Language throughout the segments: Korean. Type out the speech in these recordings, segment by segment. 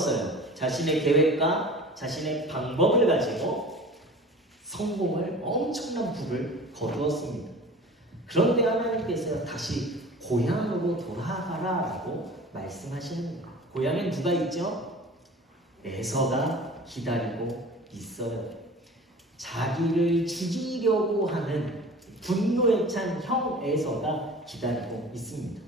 거두었어요. 자신의 계획과 자신의 방법을 가지고 성공을 엄청난 부를 거두었습니다. 그런데 하나님께서 다시 고향으로 돌아가라라고 말씀하시는 거예요. 고향엔 누가 있죠? 에서가 기다리고 있어요. 자기를 죽이려고 하는 분노에 찬 형 에서가 기다리고 있습니다.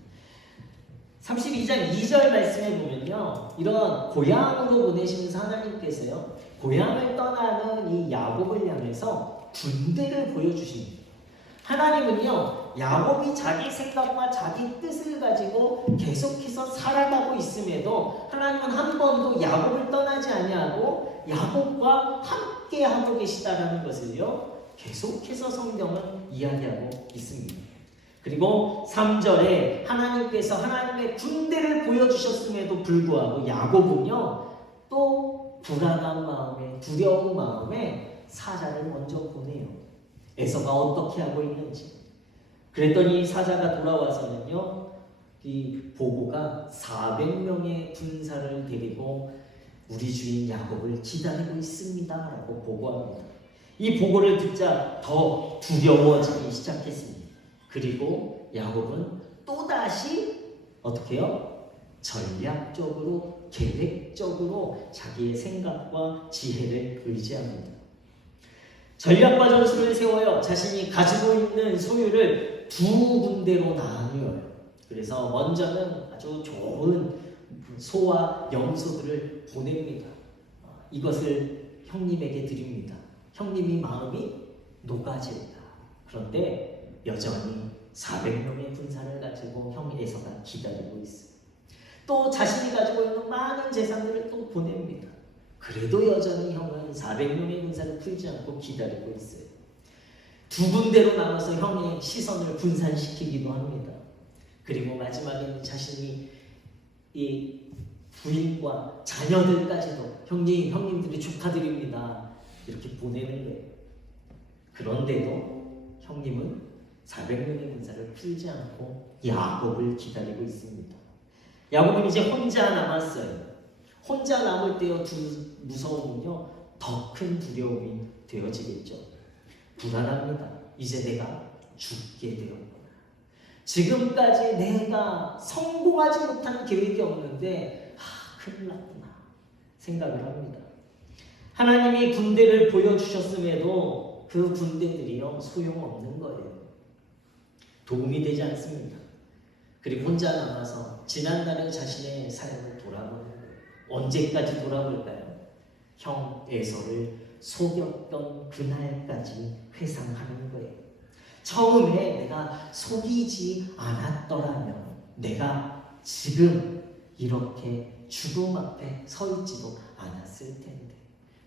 32장 2절 말씀에 보면요, 이런 고향으로 보내시면서 하나님께서요, 고향을 떠나는 이 야곱을 향해서 군대를 보여주십니다. 하나님은요, 야곱이 자기 생각과 자기 뜻을 가지고 계속해서 살아가고 있음에도 하나님은 한 번도 야곱을 떠나지 아니하고 야곱과 함께 하고 계시다라는 것을요, 계속해서 성경은 이야기하고 있습니다. 그리고 3절에 하나님께서 하나님의 군대를 보여주셨음에도 불구하고 야곱은요, 또 불안한 마음에, 두려운 마음에 사자를 먼저 보내요. 에서가 어떻게 하고 있는지. 그랬더니 사자가 돌아와서는요, 이 보고가 400명의 군사를 데리고 우리 주인 야곱을 기다리고 있습니다 라고 보고합니다. 이 보고를 듣자 더 두려워지기 시작했습니다. 그리고 야곱은 또다시 어떻게 해요? 전략적으로, 계획적으로 자기의 생각과 지혜를 의지합니다. 전략과 전술을 세워요. 자신이 가지고 있는 소유를 두 군데로 나누어요. 그래서 먼저는 아주 좋은 소와 염소들을 보냅니다. 이것을 형님에게 드립니다. 형님이 마음이 녹아진다. 그런데 여전히 400명의 군사를 가지고 형 에서가 기다리고 있어요. 또 자신이 가지고 있는 많은 재산들을 또 보냅니다. 그래도 여전히 형은 400명의 군사를 풀지 않고 기다리고 있어요. 두 군데로 나눠서 형의 시선을 분산시키기도 합니다. 그리고 마지막에는 자신이 이 부인과 자녀들까지도 형님들이 축하드립니다 이렇게 보내는 거예요. 그런데도 형님은 400명의 군사를 풀지 않고 야곱을 기다리고 있습니다. 야곱은 이제 혼자 남았어요. 혼자 남을 때의 무서움은요, 더 큰 두려움이 되어지겠죠. 불안합니다. 이제 내가 죽게 되었구나. 지금까지 내가 성공하지 못한 계획이 없는데 큰일 났구나 생각을 합니다. 하나님이 군대를 보여주셨음에도 그 군대들이요, 소용없는 거예요. 도움이 되지 않습니다. 그리고 혼자 남아서 지난날의 자신의 삶을 돌아보는 거예요. 언제까지 돌아볼까요? 형 에서를 속였던 그날까지 회상하는 거예요. 처음에 내가 속이지 않았더라면 내가 지금 이렇게 죽음 앞에 서 있지도 않았을 텐데,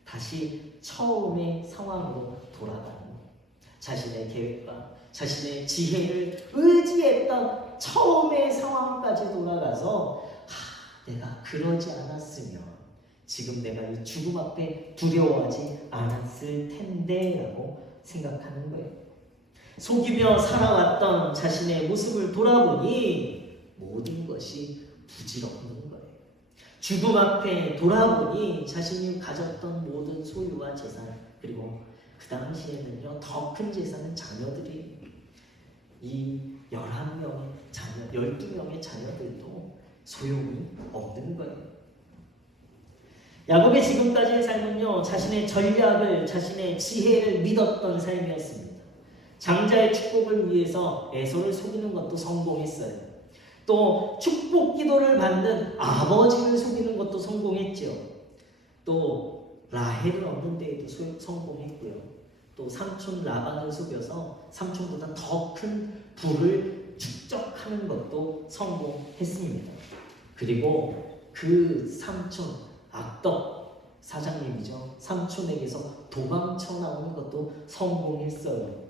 다시 처음의 상황으로 돌아가는 거예요. 자신의 계획과 자신의 지혜를 의지했던 처음의 상황까지 돌아가서 내가 그러지 않았으면 지금 내가 이 죽음 앞에 두려워하지 않았을 텐데 라고 생각하는 거예요. 속이며 살아왔던 자신의 모습을 돌아보니 모든 것이 부질없는 거예요. 죽음 앞에 돌아보니 자신이 가졌던 모든 소유와 재산, 그리고 그 당시에는요, 더 큰 재산은 자녀들이, 이 11명의 자녀, 12명의 자녀들도 소용이 없는 거예요. 야곱의 지금까지의 삶은요, 자신의 전략을, 자신의 지혜를 믿었던 삶이었습니다. 장자의 축복을 위해서 에서를 속이는 것도 성공했어요. 또 축복 기도를 받는 아버지를 속이는 것도 성공했죠. 또 라헬을 얻는 데에도 성공했고요. 또 삼촌 라반을 속여서 삼촌보다 더 큰 부를 축적하는 것도 성공했습니다. 그리고 그 삼촌, 악덕 사장님이죠. 삼촌에게서 도망쳐 나오는 것도 성공했어요.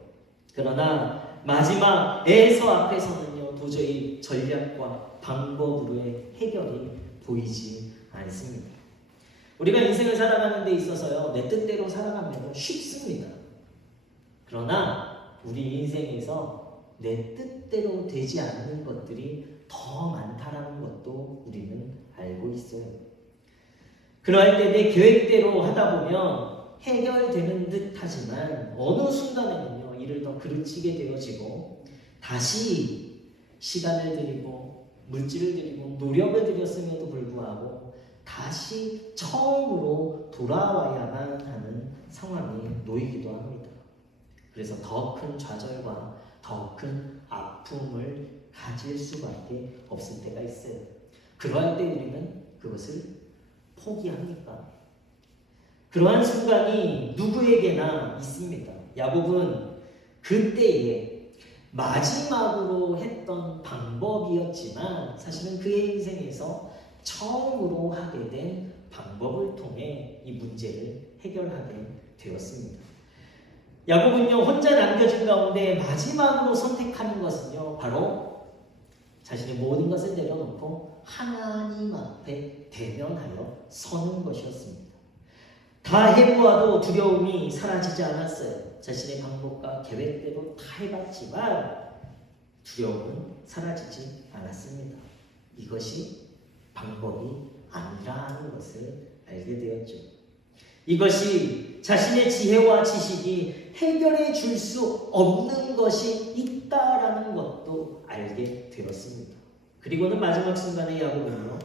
그러나 마지막 에서 앞에서는요, 도저히 전략과 방법으로의 해결이 보이지 않습니다. 우리가 인생을 살아가는 데 있어서요, 내 뜻대로 살아가면 쉽습니다. 그러나 우리 인생에서 내 뜻대로 되지 않는 것들이 더 많다라는 것도 우리는 알고 있어요. 그러할 때 내 계획대로 하다 보면 해결되는 듯 하지만 어느 순간에는요, 이를 더 그르치게 되어지고 다시 시간을 들이고 물질을 들이고 노력을 들였음에도 불구하고 다시 처음으로 돌아와야만 하는 상황에 놓이기도 합니다. 그래서 더 큰 좌절과 더 큰 아픔을 가질 수밖에 없을 때가 있어요. 그러할 때 우리는 그것을 포기합니까? 그러한 순간이 누구에게나 있습니다. 야곱은 그때에 마지막으로 했던 방법이었지만 사실은 그의 인생에서 처음으로 하게 된 방법을 통해 이 문제를 해결하게 되었습니다. 야곱은요, 혼자 남겨진 가운데 마지막으로 선택하는 것은요, 바로 자신의 모든 것을 내려놓고 하나님 앞에 대면하여 서는 것이었습니다. 다 해보아도 두려움이 사라지지 않았어요. 자신의 방법과 계획대로 다 해봤지만 두려움은 사라지지 않았습니다. 이것이 방법이 아니라는 것을 알게 되었죠. 이것이 자신의 지혜와 지식이 해결해 줄 수 없는 것이 있다라는 것도 알게 되었습니다. 그리고는 마지막 순간에 야곱은요,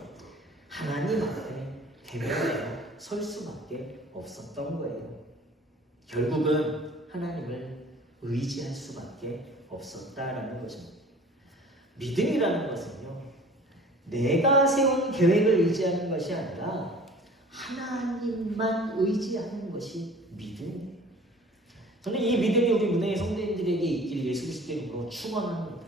하나님 앞에 대면하여 설 수밖에 없었던 거예요. 결국은 하나님을 의지할 수밖에 없었다라는 것입니다. 믿음이라는 것은요, 내가 세운 계획을 의지하는 것이 아니라 하나님만 의지하는 것이 믿음이에요. 저는 이 믿음이 우리 문화의 성도님들에게 있기를 예수 그리스도 이름으로 축원합니다.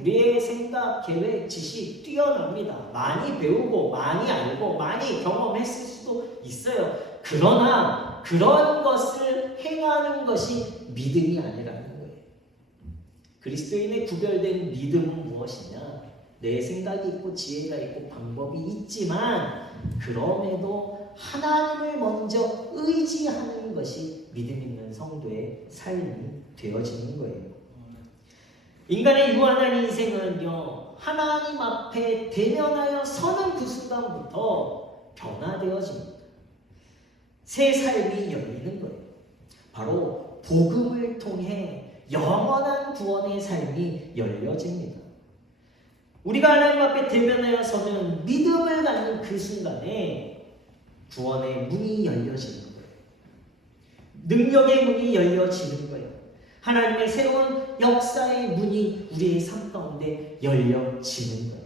우리의 생각, 계획, 지식 뛰어납니다. 많이 배우고 많이 알고 많이 경험했을 수도 있어요. 그러나 그런 것을 행하는 것이 믿음이 아니라는 거예요. 그리스도인의 구별된 믿음은 무엇이냐? 내 생각이 있고 지혜가 있고 방법이 있지만 그럼에도 하나님을 먼저 의지하는 것이 믿음 있는 성도의 삶이 되어지는 거예요. 인간의 유한한 인생은요, 하나님 앞에 대면하여 서는 그 순간부터 변화되어집니다. 새 삶이 열리는 거예요. 바로 복음을 통해 영원한 구원의 삶이 열려집니다. 우리가 하나님 앞에 대면하여 서는 믿음을 갖는 그 순간에 구원의 문이 열려지는 거예요. 능력의 문이 열려지는 거예요. 하나님의 새로운 역사의 문이 우리의 삶 가운데 열려지는 거예요.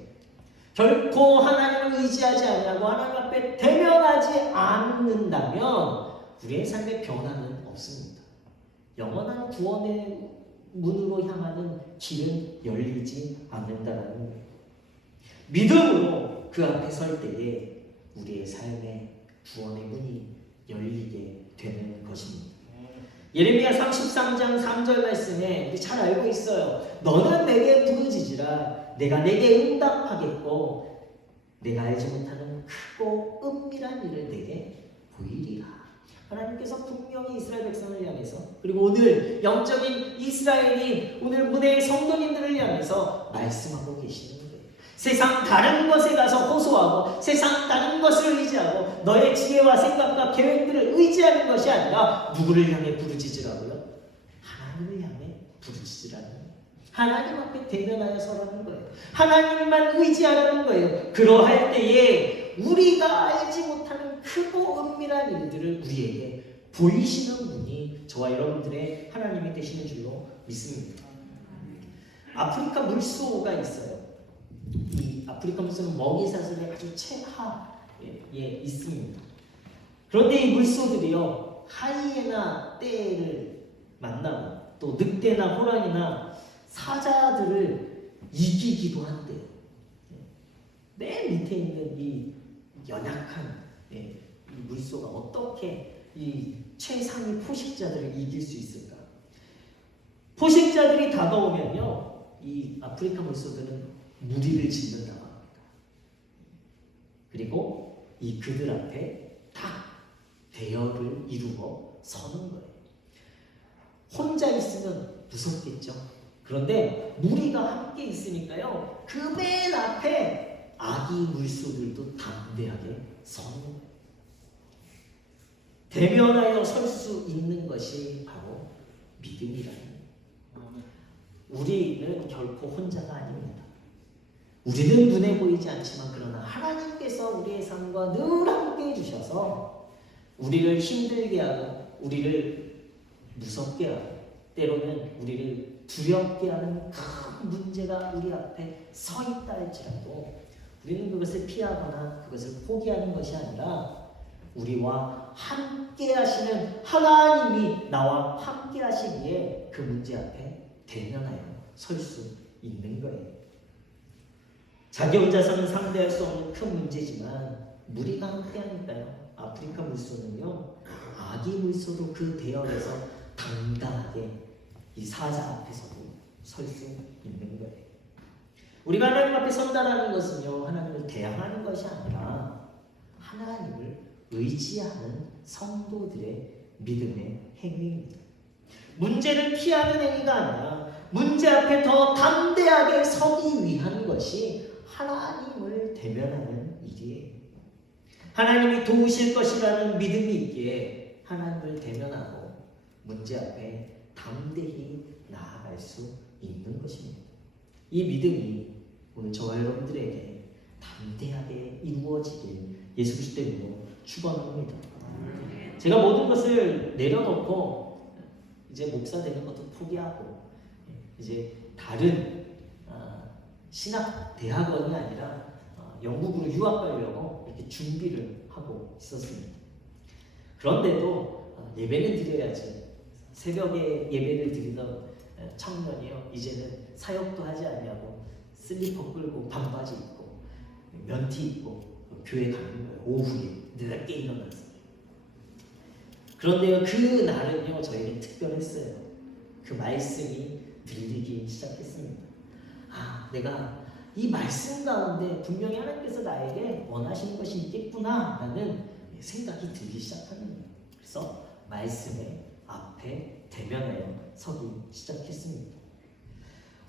결코 하나님을 의지하지 않냐고 하나님 앞에 대면하지 않는다면 우리의 삶의 변화는 없습니다. 영원한 구원의 문으로 향하는 길은 열리지 않는다는 거예요. 믿음으로 그 앞에 설 때에 우리의 삶의 구원의 문이 열리게 되는 것입니다. 예레미야 33장 3절 말씀에 우리 잘 알고 있어요. 너는 내게 부르짖으라 내가 내게 응답하겠고 내가 알지 못하는 크고 은밀한 일을 내게 보이리라. 하나님께서 분명히 이스라엘 백성을 향해서 그리고 오늘 영적인 이스라엘이 오늘 무대의 성도님들을 향해서 말씀하고 계시는 거예요. 세상 다른 것에 가서 호소하고 세상 다른 것을 의지하고 너의 지혜와 생각과 계획들을 의지하는 것이 아니라 누구를 향해 부르짖으라고요? 하나님을 향해 부르짖으라는 거예요. 하나님 앞에 대면하여 서라는 거예요. 하나님만 의지하라는 거예요. 그러할 때에 우리가 알지 못하는 크고 은밀한 일들을 우리에게 보이시는 분이 저와 여러분들의 하나님이 되시는 줄로 믿습니다. 아프리카 물소가 있어요. 이 아프리카 물소는 먹이사슬의 아주 최하에 있습니다. 그런데 이 물소들이요, 하이에나 떼를 만나고 또 늑대나 호랑이나 사자들을 이기기도 한대요. 맨 밑에 있는 이 연약한 이 물소가 어떻게 이 최상위 포식자들을 이길 수 있을까? 포식자들이 다가오면요, 이 아프리카 물소들은 무리를 짓는다고 합니다. 그리고 이 그들 앞에 딱 대열을 이루어 서는 거예요. 혼자 있으면 무섭겠죠. 그런데 무리가 함께 있으니까요, 그 맨 앞에 아기 물소들도 담대하게 서는 거예요. 대면하여 설 수 있는 것이 바로 믿음이라는 거예요. 우리는 결코 혼자가 아닙니다. 우리는 눈에 보이지 않지만 그러나 하나님께서 우리의 삶과 늘 함께 해주셔서 우리를 힘들게 하고 우리를 무섭게 하고 때로는 우리를 두렵게 하는 큰 문제가 우리 앞에 서 있다 할지라도 우리는 그것을 피하거나 그것을 포기하는 것이 아니라 우리와 함께 하시는 하나님이 나와 함께 하시기에 그 문제 앞에 대면하여 설 수 있는 거예요. 자기 혼자서는 상대할 수 없는 큰 문제지만 무리가 함께 하니까요. 아프리카 물소는요. 아기 물소도 그 대열에서 당당하게 이 사자 앞에서도 설 수 있는 거예요. 우리가 하나님 앞에 선다라는 것은요. 하나님을 대항하는 것이 아니라 하나님을 의지하는 성도들의 믿음의 행위입니다. 문제를 피하는 행위가 아니라 문제 앞에 더 담대하게 서기 위한 것이 하나님을 대면하는 일이에요. 하나님이 도우실 것이라는 믿음이 있기에 하나님을 대면하고 문제 앞에 담대히 나아갈 수 있는 것입니다. 이 믿음이 오늘 저와 여러분들에게 담대하게 이루어지길 예수 그리스도 이름으로 축원합니다. 제가 모든 것을 내려놓고 이제 목사 되는 것도 포기하고 이제 다른 신학 대학원이 아니라 영국으로 유학 가려고 이렇게 준비를 하고 있었습니다. 그런데도 예배는 드려야지. 새벽에 예배를 드리던 청년이요. 이제는 사역도 하지 않냐고 슬리퍼 끌고 반바지 입고 면티 입고 교회 가는 거예요. 오후에 늦게 일어나서. 그런데요. 그 날은요. 저에게 특별했어요. 그 말씀이 들리기 시작했습니다. 내가 이 말씀 가운데 분명히 하나님께서 나에게 원하시는 것이 있겠구나 라는 생각이 들기 시작하는 거예요. 그래서 말씀의 앞에 대면하여 서기 시작했습니다.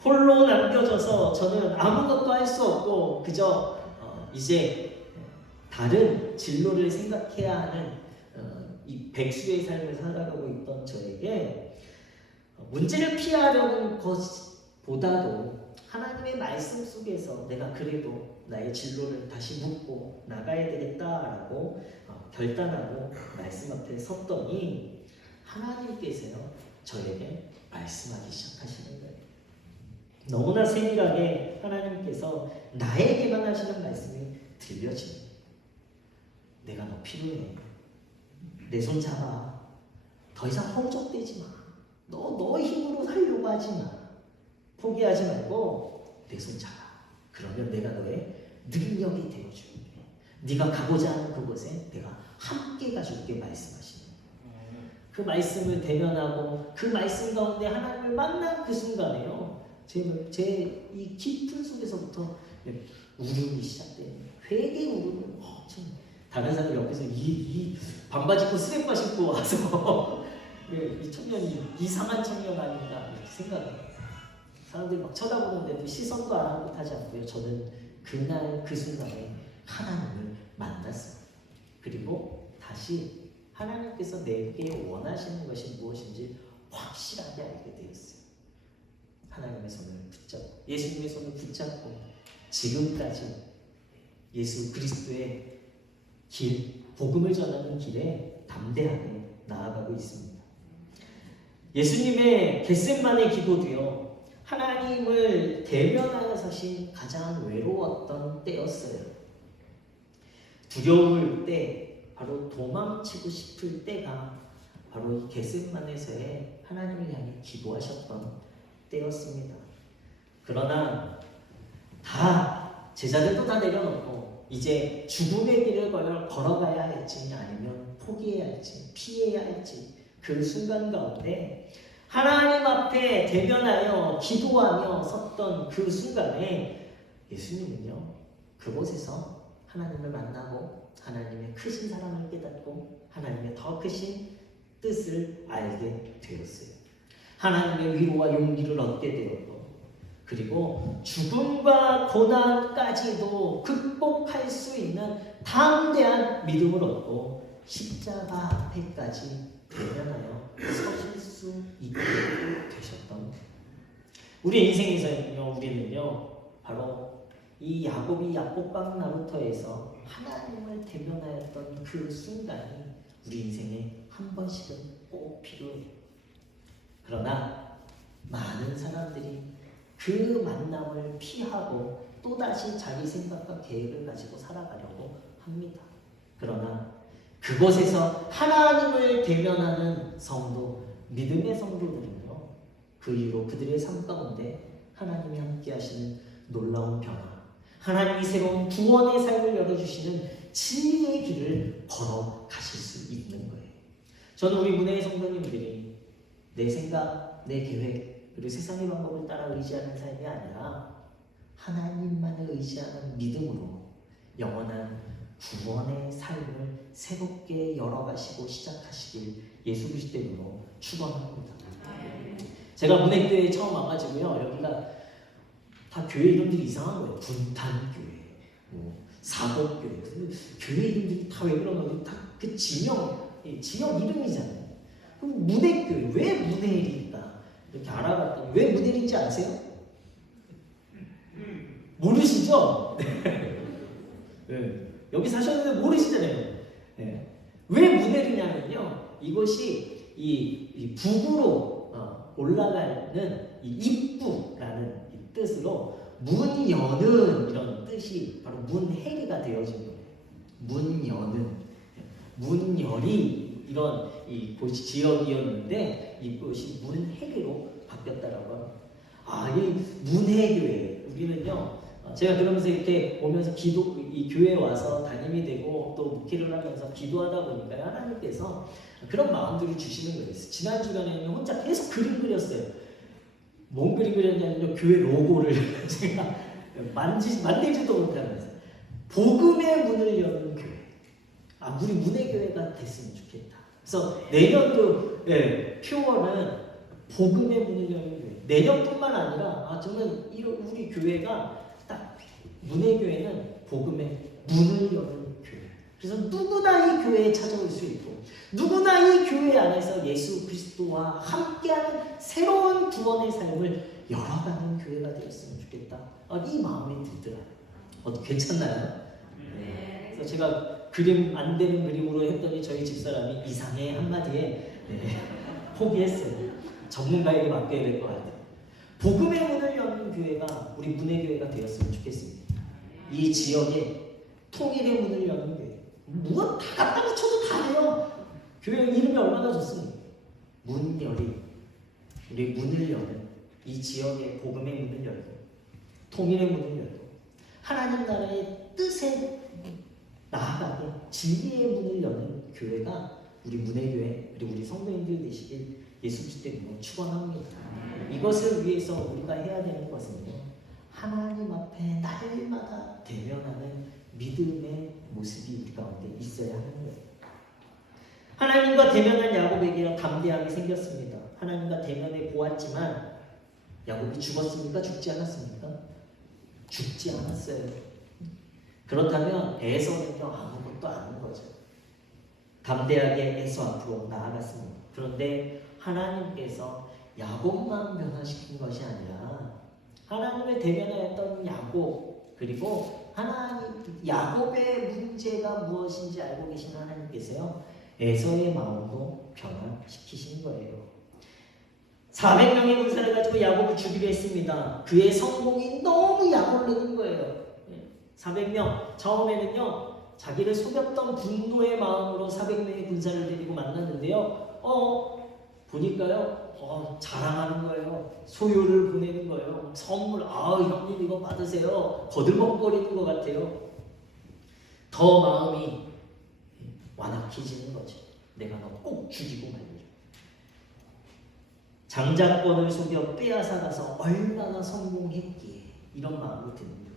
홀로 남겨져서 저는 아무것도 할 수 없고 그저 이제 다른 진로를 생각해야 하는 이 백수의 삶을 살아가고 있던 저에게 문제를 피하려는 것보다도 하나님의 말씀 속에서 내가 그래도 나의 진로를 다시 묻고 나가야 되겠다라고 결단하고 말씀 앞에 섰더니 하나님께서요 저에게 말씀하기 시작하시는 거예요. 너무나 세밀하게 하나님께서 나에게만 하시는 말씀이 들려집니다. 내가 너 필요해. 내 손 잡아. 더 이상 허우적대지 마. 너의 힘으로 살려고 하지 마. 포기하지 말고 내 손 잡아. 그러면 내가 너의 능력이 되어줄게. 네가 가고자 하는 그곳에 내가 함께 가줄게 말씀하시는 그 말씀을 대면하고 그 말씀 가운데 하나님을 만난 그 순간에요. 제 이 깊은 속에서부터 울음이 시작돼요. 회개 울음을 엄청 다른 사람이 옆에서 이 반바지 입고 스လိ퍼 신고 와서 이 청년이 이상한 청년 아닌가 이렇게 생각해요. 사람들이 막 쳐다보는데도 시선도 아랑곳하지 않고요. 저는 그날 그 순간에 하나님을 만났어요. 그리고 다시 하나님께서 내게 원하시는 것이 무엇인지 확실하게 알게 되었어요. 하나님의 손을 붙잡고 예수님의 손을 붙잡고 지금까지 예수 그리스도의 길, 복음을 전하는 길에 담대하게 나아가고 있습니다. 예수님의 겟세마네 기도도요. 하나님을 대면하여 서신 가장 외로웠던 때였어요. 두려울 때, 바로 도망치고 싶을 때가 바로 이 겟세마네에서의 하나님을 향해 기도하셨던 때였습니다. 그러나 다 제자들도 다 내려놓고 이제 죽음의 길을 걸어가야 할지 아니면 포기해야 할지 피해야 할지 그 순간 가운데 하나님 앞에 대면하여 기도하며 섰던 그 순간에 예수님은요 그곳에서 하나님을 만나고 하나님의 크신 사랑을 깨닫고 하나님의 더 크신 뜻을 알게 되었어요. 하나님의 위로와 용기를 얻게 되었고 그리고 죽음과 고난까지도 극복할 수 있는 담대한 믿음을 얻고 십자가 앞에까지 대면하여 서실 수 있게 되셨던 우리 인생에서는요, 우리는요 바로 이 야곱이 야복강 나루터에서 하나님을 대면하였던 그 순간이 우리 인생에 한 번씩은 꼭 필요해요. 그러나 많은 사람들이 그 만남을 피하고 또다시 자기 생각과 계획을 가지고 살아가려고 합니다. 그러나 그곳에서 하나님을 대면하는 성도, 믿음의 성도들은요, 그 이후로 그들의 삶 가운데 하나님이 함께 하시는 놀라운 변화, 하나님이 새로운 구원의 삶을 열어주시는 진리의 길을 걸어가실 수 있는 거예요. 저는 우리 문혜의 성도님들이 내 생각, 내 계획, 그리고 세상의 방법을 따라 의지하는 삶이 아니라 하나님만을 의지하는 믿음으로 영원한 구원의 삶을 새롭게 열어가시고 시작하시길 예수 그리스도 이름으로 축원합니다. 제가 문혜교회에 처음 와가지고요, 여기가 다 교회 이름들이 이상한 거예요. 분탄교회, 사곡교회. 교회 이름들이 다 왜 그런 거예요? 다 그 지역 이름이잖아요. 그럼 문혜교회, 왜 문혜일일까? 이렇게 알아봤더니 왜 문혜일인지 아세요? 모르시죠? 네. 여기 사셨는데 모르시잖아요. 네. 왜 문혜일이냐면요, 이것이 이 북으로 올라가는 이 입구라는 이 뜻으로 문 여는 이런 뜻이 바로 문혜리가 되어진 거예요. 문 여는, 문 열이 이런 이곳이 지역이었는데 이곳이 문혜리로 바뀌었다라고 합니다. 이 문혜교회, 우리는요, 제가 그러면서 이렇게 오면서 이 교회에 와서 담임이 되고 또 목회를 하면서 기도하다 보니까 하나님께서 그런 마음들을 주시는 거예요. 지난 주간에는 혼자 계속 그림 그렸어요. 뭔 그림 그렸냐면요, 교회 로고를 제가 만들지도 못하면서 복음의 문을 여는 교회. 우리 문혜교회가 됐으면 좋겠다. 그래서 내년도 표어는 복음의 문을 여는 교회. 내년뿐만 아니라 저는 우리 교회가 딱 문혜교회는 복음의 문을 여는 교회. 그래서 누구나 이 교회에 찾아올 수 있고 누구나 이 교회 안에서 예수 그리스도와 함께하는 새로운 구원의 삶을 열어가는 교회가 되었으면 좋겠다. 이 마음이 들더라고요. 괜찮나요? 네. 그래서 제가 그림 안 되는 그림으로 했더니 저희 집사람이 이상해 한마디에 포기했어요. 전문가에게 맡겨야 될 것 같아요. 복음의 문을 여는 교회가 우리 문혜교회가 되었으면 좋겠습니다. 이 지역에 통일의 문을 여는 교회. 무엇 다 갖다 붙여도 다 돼요. 교회 이름이 얼마나 좋습니까? 문열이, 우리 문을 여는 이 지역의 복음의 문을 열고 통일의 문을 열고 하나님 나라의 뜻에 나아가게 진리의 문을 여는 교회가 우리 문혜교회 그리고 우리 성도님들 되시길 예수 그리스도로 축원합니다. 이것을 위해서 우리가 해야 되는 것은요, 하나님 앞에 날마다 대면하는 믿음의 모습이 우리 가운데 있어야 하는 거예요. 하나님과 대면한 야곱에게 담대함이 생겼습니다. 하나님과 대면해 보았지만 야곱이 죽었습니까? 죽지 않았습니까? 죽지 않았어요. 그렇다면 에서는요, 아무것도 아닌 거죠. 담대하게 에서 앞으로 나아갔습니다. 그런데 하나님께서 야곱만 변화시킨 것이 아니라 하나님의 대면하였던 야곱, 그리고 야곱의 문제가 무엇인지 알고 계신 하나님께서요, 에서의 마음도 변화시키신 거예요. 400명의 군사를 가지고 야곱을 죽이려 했습니다. 그의 성공이 너무 약올르는 거예요. 400명, 처음에는요, 자기를 속였던 분노의 마음으로 400명의 군사를 데리고 만났는데요, 보니까요, 자랑하는 거예요. 소유를 보내는 거예요. 선물, 형님 이거 받으세요. 거들먹거리는 것 같아요. 더 마음이 완악해지는 거죠. 내가 너 꼭 죽이고 말이야. 장자권을 속여 빼앗아가서 얼마나 성공했기에 이런 마음이 드는 거예요.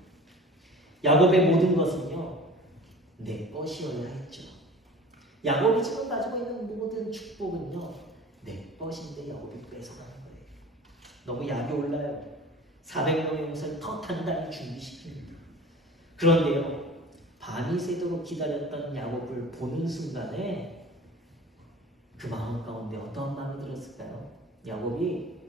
야곱의 모든 것은요, 내 것이어야 했죠. 야곱이 지금 가지고 있는 모든 축복은요, 내 것인데 야곱이 뺏어가는 거예요. 너무 약이 올라요. 400명의 옷을 더 단단히 준비시킵니다. 그런데요, 밤이 새도록 기다렸던 야곱을 보는 순간에 그 마음 가운데 어떤 마음이 들었을까요? 야곱이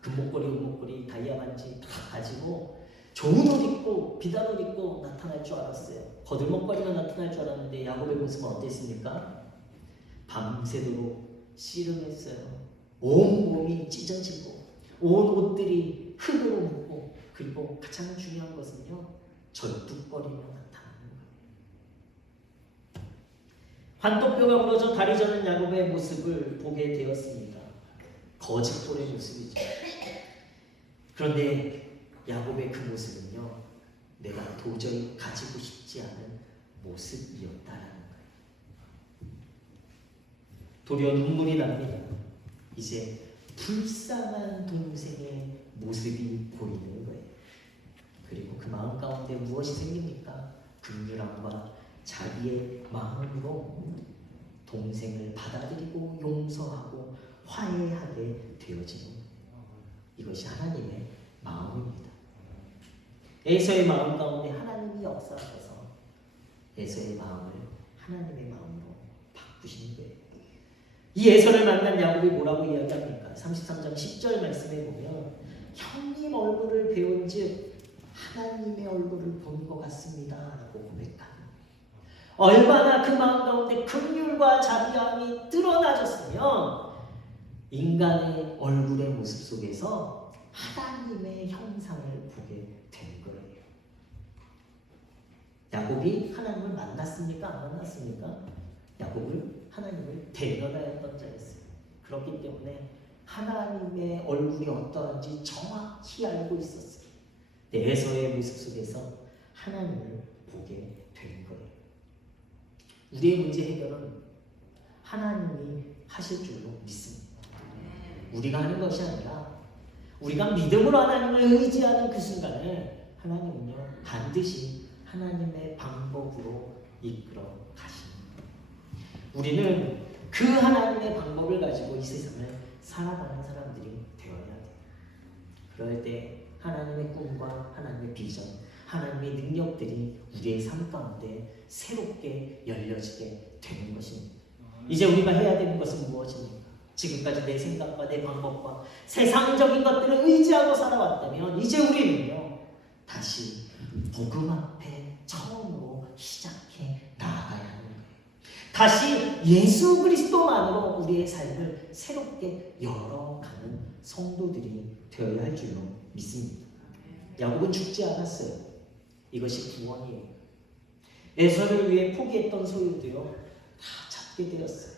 금목걸이 다이아 반지 다 가지고 좋은 옷 입고 비단 옷 입고 나타날 줄 알았어요. 거들먹거리가 나타날 줄 알았는데 야곱의 모습은 어땠습니까? 밤새도록 씨름했어요. 온 몸이 찢어지고 온 옷들이 흙으로 묻고, 그리고 가장 중요한 것은요, 절뚝거리며 나타나는 거예요. 환도뼈가 부러져 다리 저는 야곱의 모습을 보게 되었습니다. 거짓골의 모습이죠. 그런데 야곱의 그 모습은요, 내가 도저히 가지고 싶지 않은 모습이었다라는 거예요. 도리어 눈물이 납니다. 이제 불쌍한 동생의 모습이 보이는 거예요. 그리고 그 마음 가운데 무엇이 생깁니까? 긍휼함과 자기의 마음으로 동생을 받아들이고 용서하고 화해하게 되어지는 거예요. 이것이 하나님의 마음입니다. 에서의 마음 가운데 하나님이 역사하셔서 에서의 마음을 하나님의 마음으로 바꾸시는 거예요. 이 에서를 만난 야곱이 뭐라고 이야기합니까? 33장 10절 말씀에 보면 형님 얼굴을 배운 즉 하나님의 얼굴을 본 것 같습니다 라고 고백합니다. 얼마나 그 마음 가운데 긍휼과 자비함이 드러나졌으면 인간의 얼굴의 모습 속에서 하나님의 형상을 보게 된 거예요. 야곱이 하나님을 만났습니까? 안 만났습니까? 야곱은 하나님을 대면하였던 자였어요. 그렇기 때문에 하나님의 얼굴이 어떠한지 정확히 알고 있었어요. 에서의 모습 속에서 하나님을 보게 된 거예요. 우리의 문제 해결은 하나님이 하실 줄로 믿습니다. 우리가 하는 것이 아니라 우리가 믿음으로 하나님을 의지하는 그 순간에 하나님은요, 반드시 하나님의 방법으로 이끌어 가십니다. 우리는 그 하나님의 방법을 가지고 이 세상을 살아가는 사람들이 되어야 돼요. 그럴 때 하나님의 꿈과 하나님의 비전, 하나님의 능력들이 우리의 삶 가운데 새롭게 열려지게 되는 것입니다. 이제 우리가 해야 되는 것은 무엇입니까? 지금까지 내 생각과 내 방법과 세상적인 것들을 의지하고 살아왔다면 이제 우리는요, 다시 복음 앞에 처음으로 시작해 나아가야 하는 거예요. 다시 예수 그리스도만으로 우리의 삶을 새롭게 열어가는 성도들이 되어야 할 줄로 믿습니다. 야곱은 죽지 않았어요. 이것이 구원이에요. 에서를 위해 포기했던 소유도요, 다 잡게 되었어요.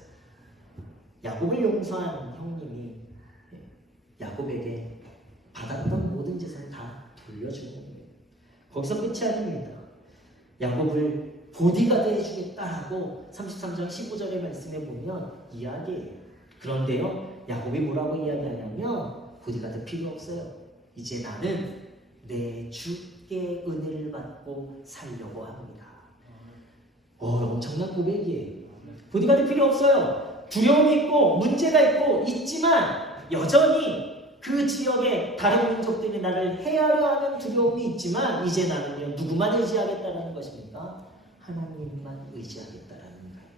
야곱을 용서한 형님이 야곱에게 받았던 모든 재산을 다 돌려주는 거예요. 거기서 끝이 아닙니다. 야곱을 보디가드 해주겠다라고 33장 15절의 말씀에 보면 이야기해요. 그런데요, 야곱이 뭐라고 이야기하냐면 보디가드 필요 없어요. 이제 나는 내 주께 은혜를 받고 살려고 합니다. 엄청난 고백이에요. 보디가드 필요 없어요. 두려움이 있고 문제가 있지만 여전히 그 지역의 다른 민족들이 나를 해하려 하는 두려움이 있지만 이제 나는요, 누구만 의지하겠다는 것입니까? 하나님만 의지하겠다라는 거예요.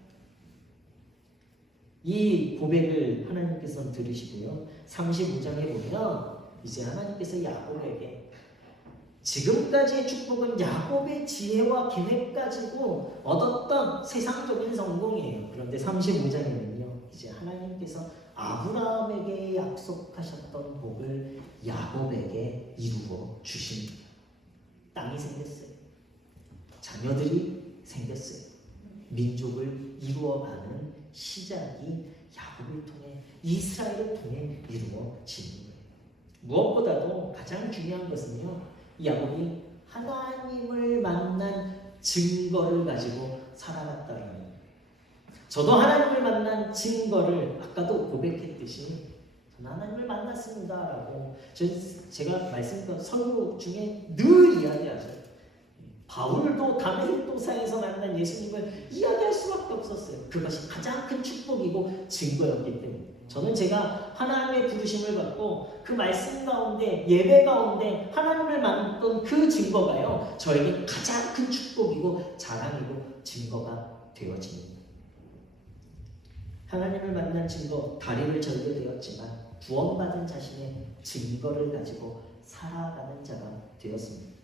이 고백을 하나님께서는 들으시고요, 35장에 보면 이제 하나님께서 야곱에게 지금까지의 축복은 야곱의 지혜와 계획 가지고 얻었던 세상적인 성공이에요. 그런데 35장에는요, 이제 하나님께서 아브라함에게 약속하셨던 복을 야곱에게 이루어 주십니다. 땅이 생겼어요. 자녀들이 생겼어요. 민족을 이루어가는 시작이 야곱을 통해, 이스라엘을 통해 이루어지는 거예요. 무엇보다도 가장 중요한 것은요, 야곱이 하나님을 만난 증거를 가지고 살아갔다는 거예요. 저도 하나님을 만난 증거를 아까도 고백했듯이 저는 하나님을 만났습니다 라고 제가 말씀드린 설교 중에 늘 이야기하죠. 바울도 다메섹도사에서 만난 예수님을 이야기할 수밖에 없었어요. 그것이 가장 큰 축복이고 증거였기 때문에. 저는 제가 하나님의 부르심을 받고 그 말씀 가운데 예배 가운데 하나님을 만났던 그 증거가요 저에게 가장 큰 축복이고 자랑이고 증거가 되어집니다. 하나님을 만난 증거, 다리를 절게 되었지만 구원받은 자신의 증거를 가지고 살아가는 자가 되었습니다.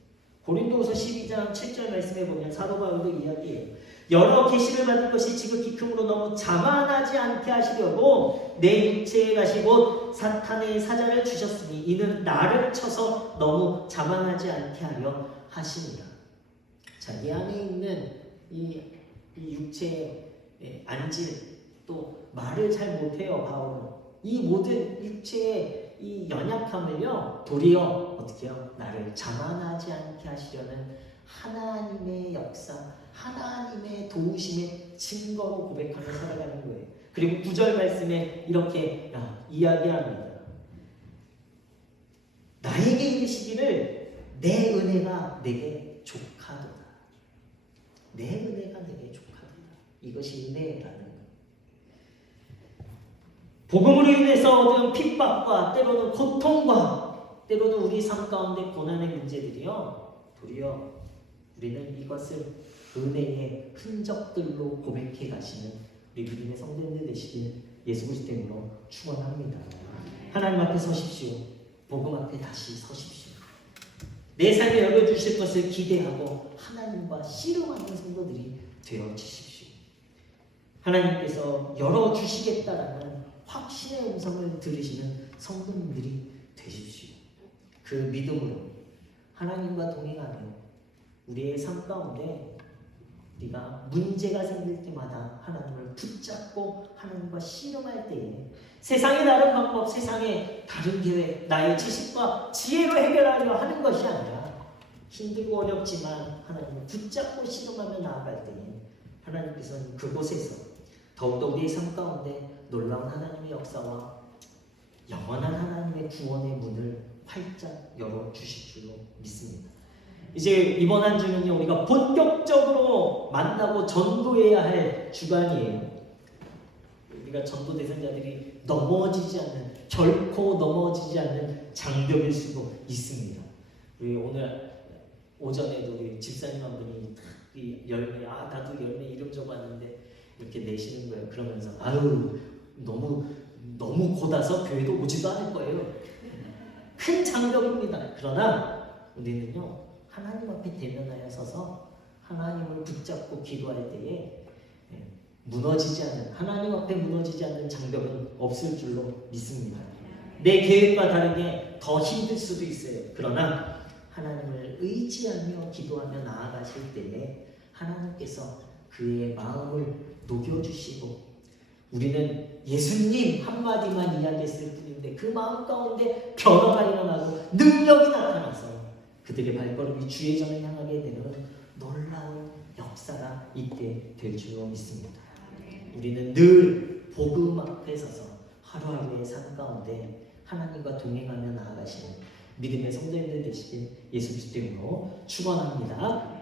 고린도후서 12장 7절 말씀에 보면 사도 바울도 이야기해요. 여러 계시를 받은 것이 지극히 크므로 너무 자만하지 않게 하시려고 내 육체에 가시 곧 사탄의 사자를 주셨으니 이는 나를 쳐서 너무 자만하지 않게 하려 하시니라. 자기 안에 있는 이 육체의 안질 또 말을 잘 못해요. 바울은 이 모든 육체의 이 연약함을요 도리어 어떻게 해요? 나를 자만하지 않게 하시려는 하나님의 역사, 하나님의 도우심의 증거로 고백하며 살아가는 거예요. 그리고 9절 말씀에 이렇게 이야기합니다. 나에게 이르시기를 내 은혜가 내게 족하도다. 내 은혜가 내게 족하도다. 이것이 은혜라는 거예요. 복음으로 인해서 얻은 핍박과 때로는 고통과 때로는 우리 삶 가운데 고난의 문제들이요 도리어 우리는 이것을 은혜의 흔적들로 고백해 가시는 우리 믿음의 성도님들 되시길 예수 그리스도 이름으로 축원합니다. 하나님 앞에 서십시오. 복음 앞에 다시 서십시오. 내 삶에 열어주실 것을 기대하고 하나님과 씨름하는 성도들이 되어주십시오. 하나님께서 열어주시겠다라는 확신의 음성을 들으시는 성도님들이 되십시오. 그 믿음으로 하나님과 동행하며 우리의 삶 가운데 우리가 문제가 생길 때마다 하나님을 붙잡고 하나님과 씨름할 때에 세상의 다른 방법, 세상의 다른 계획, 나의 지식과 지혜로 해결하려 하는 것이 아니라 힘들고 어렵지만 하나님을 붙잡고 씨름하며 나아갈 때에 하나님께서는 그곳에서 더욱더 우리의 삶 가운데 놀라운 하나님의 역사와 영원한 하나님의 구원의 문을 활짝 열어주실 줄로 믿습니다. 이제 이번 한 주는요 우리가 본격적으로 만나고 전도해야 할 주간이에요. 우리가 전도 대상자들이 넘어지지 않는, 결코 넘어지지 않는 장벽일 수도 있습니다. 우리 오늘 오전에도 우리 집사님 한 분이 이 열매, 나도 열매 이름 적어왔는데 이렇게 내시는 거예요. 그러면서 너무 고다서 교회도 오지도 않을 거예요. 큰 장벽입니다. 그러나 우리는요 하나님 앞에 대면하여 서서 하나님을 붙잡고 기도할 때에 무너지지 않는, 하나님 앞에 무너지지 않는 장벽은 없을 줄로 믿습니다. 내 계획과 다르게 더 힘들 수도 있어요. 그러나 하나님을 의지하며 기도하며 나아가실 때에 하나님께서 그의 마음을 녹여주시고 우리는 예수님 한마디만 이야기했을 뿐인데 그 마음 가운데 변화가 일어나고 능력이 나타나서 그들의 발걸음이 주의 전을 향하게 되는 놀라운 역사가 있게 될 줄로 믿습니다. 우리는 늘 복음 앞에 서서 하루하루의 삶 가운데 하나님과 동행하며 나아가시는 믿음의 성도님들 되시길 예수 그리스도 이름으로 축원합니다.